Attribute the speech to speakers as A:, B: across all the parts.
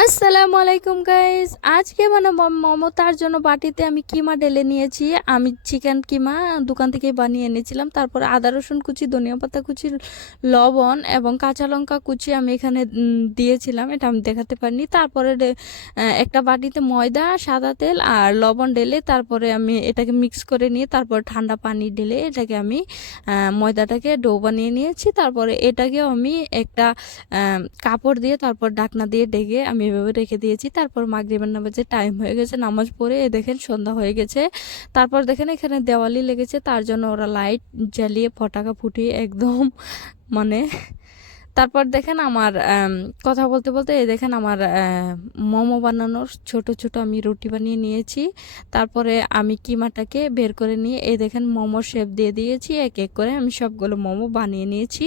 A: আসসালামু আলাইকুম গাইস আজকে বানাবো মোমো তার জন্য বাটিতে আমি কিমা ঢেলে নিয়েছি। আমি চিকেন কিমা দোকান থেকে বানিয়ে এনেছিলাম। তারপরে আদা, রসুন কুচি, ধনিয়া পাতা কুচি, লবণ এবং কাঁচা লঙ্কা কুচি আমি এখানে দিয়েছিলাম। এটা আমি দেখাতে পারিনি। তারপরে একটা বাটিতে ময়দা, সাদা তেল আর লবণ ঢেলে তারপরে আমি এটাকে মিক্স করে নিয়ে তারপর ঠান্ডা পানি ঢেলে এটাকে আমি ময়দাটাকে ডো বানিয়ে নিয়েছি। তারপরে এটাকেও আমি একটা কাপড় দিয়ে তারপর ডাকনা দিয়ে ডেকে আমি এভাবে রেখে দিয়েছি। তারপর মাগরিবের নামাজে টাইম হয়ে গেছে। নামাজ পড়ে দেখেন সন্ধ্যা হয়ে গেছে। তারপর দেখেন এখানে দেওয়ালি লেগেছে। তার জন্য ওরা লাইট জ্বালিয়ে ফটাকা ফুটিয়ে একদম মানে তারপর দেখেন আমার কথা বলতে বলতে এই দেখেন আমার মোমো বানানোর ছোট ছোট আমি রুটি বানিয়ে নিয়েছি। তারপরে আমি কিমাটাকে বের করে নিয়ে এই দেখেন মোমো শেপ দিয়ে দিয়েছি, এক এক করে আমি সবগুলো মোমো বানিয়ে নিয়েছি।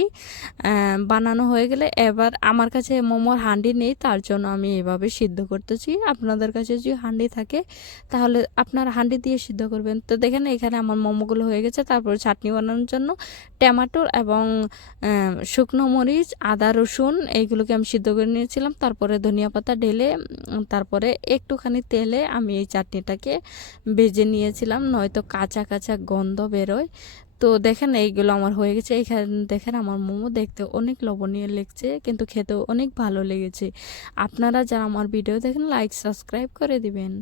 A: বানানো হয়ে গেলে এবার আমার কাছে মোমোর হাঁডি নেই, তার জন্য আমি এভাবে সিদ্ধ করতেছি। আপনাদের কাছে যদি হাঁডি থাকে, তাহলে আপনার হাঁডি দিয়ে সিদ্ধ করবেন। তো দেখেন এখানে আমার মোমোগুলো হয়ে গেছে, তারপর চাটনি বানানোর জন্য টমেটোর এবং শুকনো মরিচ আদা, রসুন এইগুলোকে আমি সিদ্ধ করে নিয়েছিলাম। তারপরে ধনিয়া পাতা ঢেলে তারপরে একটুখানি তেলে আমি এই চাটনিটাকে ভেজে নিয়েছিলাম, নয়তো কাঁচা কাঁচা গন্ধ বেরোয়। তো দেখেন এইগুলো আমার হয়ে গেছে। এখানে দেখেন আমার মোমো দেখতে অনেক লবণীয় লেগছে, কিন্তু খেতেও অনেক ভালো লেগেছে। আপনারা যারা আমার ভিডিও দেখেন লাইক সাবস্ক্রাইব করে দিবেন।